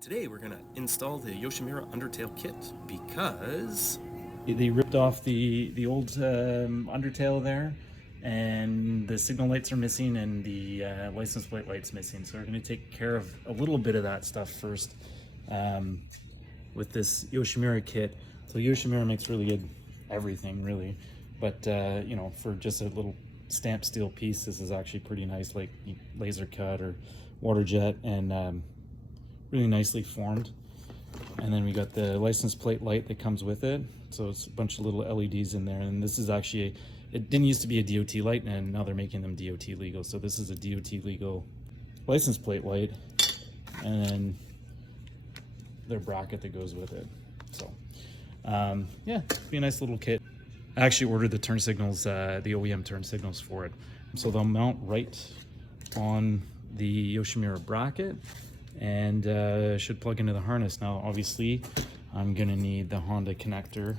Today we're going to install the Yoshimura undertail kit because they ripped off the old undertail there, and the signal lights are missing and the license plate light's missing. So we're going to take care of a little bit of that stuff first with this Yoshimura kit. So Yoshimura makes really good everything really, but you know, for just a little stamped steel piece, this is actually pretty nice, like laser cut or water jet, and really nicely formed. And then we got the license plate light that comes with it. So it's a bunch of little LEDs in there. And this is actually, it didn't used to be a DOT light, and now they're making them DOT legal. So this is a DOT legal license plate light, and then their bracket that goes with it. So yeah, be a nice little kit. I actually ordered the turn signals, the OEM turn signals for it. So they'll mount right on the Yoshimura bracket, and should plug into the harness. Now obviously I'm gonna need the Honda connector,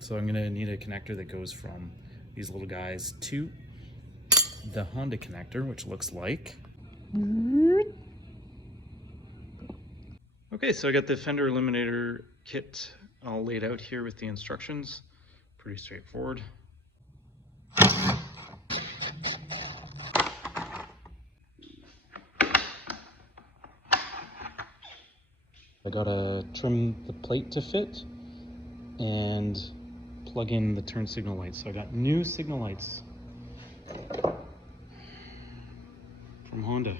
so I'm gonna need a connector that goes from these little guys to the Honda connector, which looks like. Okay, so I got the fender eliminator kit all laid out here with the instructions. Pretty straightforward. I gotta trim the plate to fit and plug in the turn signal lights. So I got new signal lights from Honda.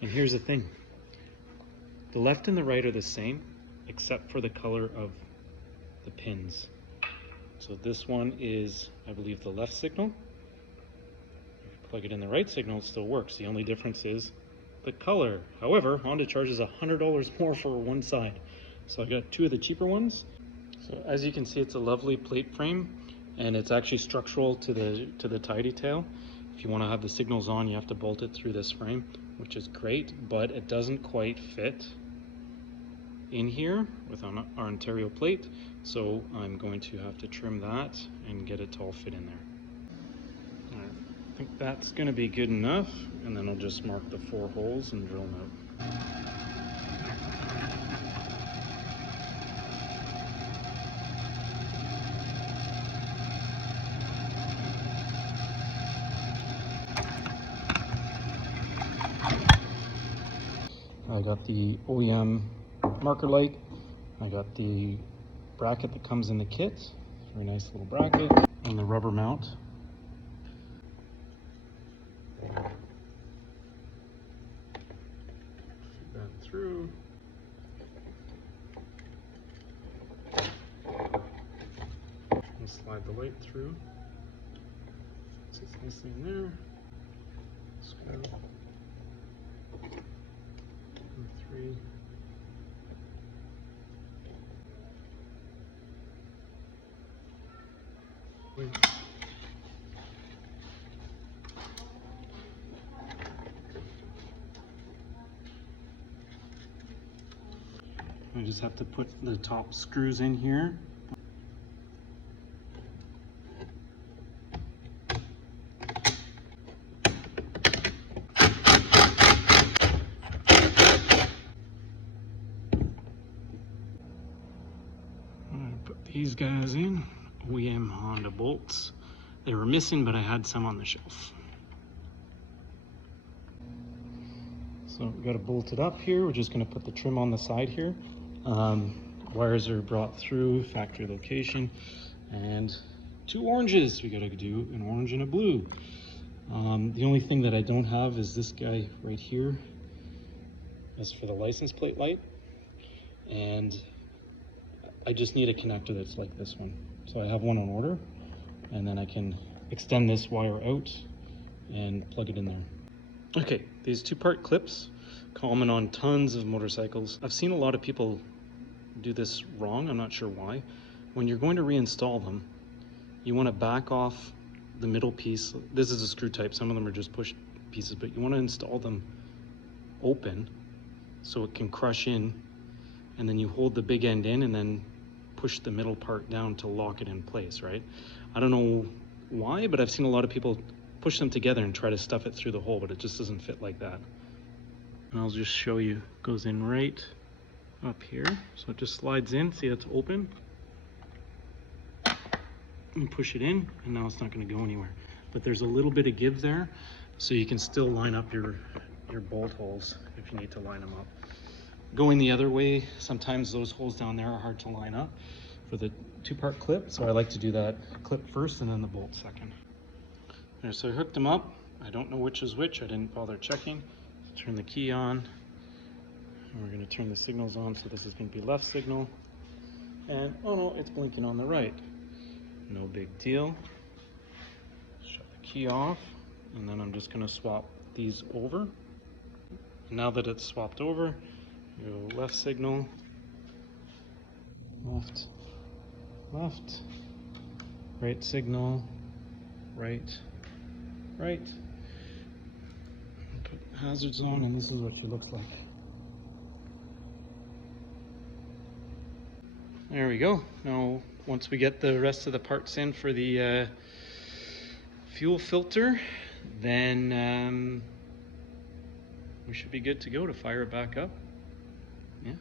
And here's the thing. The left and the right are the same, except for the color of the pins. So this one is, I believe, the left signal. If you plug it in the right signal, it still works. The only difference is the color. However, Honda charges $100 more for one side. So I got two of the cheaper ones. So as you can see, it's a lovely plate frame, and it's actually structural to the tidy tail. If you want to have the signals on, you have to bolt it through this frame, which is great, but it doesn't quite fit in here with our Ontario plate. So I'm going to have to trim that and get it to all fit in there. I think that's going to be good enough, and then I'll just mark the 4 holes and drill them out. I got the OEM marker light. I got the bracket that comes in the kit. Very nice little bracket, and the rubber mount. That through. And slide the light through. Sits nicely in there. Screw. 3. Wait. I just have to put the top screws in here. Put these guys in, OEM Honda bolts. They were missing, but I had some on the shelf. So we got to bolt it up here. We're just going to put the trim on the side here. Wires are brought through factory location, and 2 oranges. We got to do an orange and a blue. The only thing that I don't have is this guy right here. That's for the license plate light, and I just need a connector that's like this one. So I have one on order, and then I can extend this wire out and plug it in there. Okay, these 2-part clips, common on tons of motorcycles. I've seen a lot of people do this wrong. I'm not sure why. When you're going to reinstall them, you want to back off the middle piece. This is a screw type. Some of them are just push pieces, but you want to install them open so it can crush in, and then you hold the big end in and then push the middle part down to lock it in place, right? I don't know why, but I've seen a lot of people push them together and try to stuff it through the hole, but it just doesn't fit like that. And I'll just show you. It goes in right up here. So it just slides in. See, it's open. And push it in, and now it's not going to go anywhere. But there's a little bit of give there, so you can still line up your bolt holes if you need to line them up. Going the other way, sometimes those holes down there are hard to line up for the two-part clip, so I like to do that clip first and then the bolt second. There, so I hooked them up. I don't know which is which. I didn't bother checking. Turn the key on, and we're going to turn the signals on. So this is going to be left signal, and oh no, it's blinking on the right. No big deal. Shut the key off, and then I'm just going to swap these over. Now that it's swapped over, go left signal, left, left, right signal, right, right. Put hazard zone, and this is what she looks like. There we go. Now, once we get the rest of the parts in for the fuel filter, then we should be good to go to fire it back up. Yeah.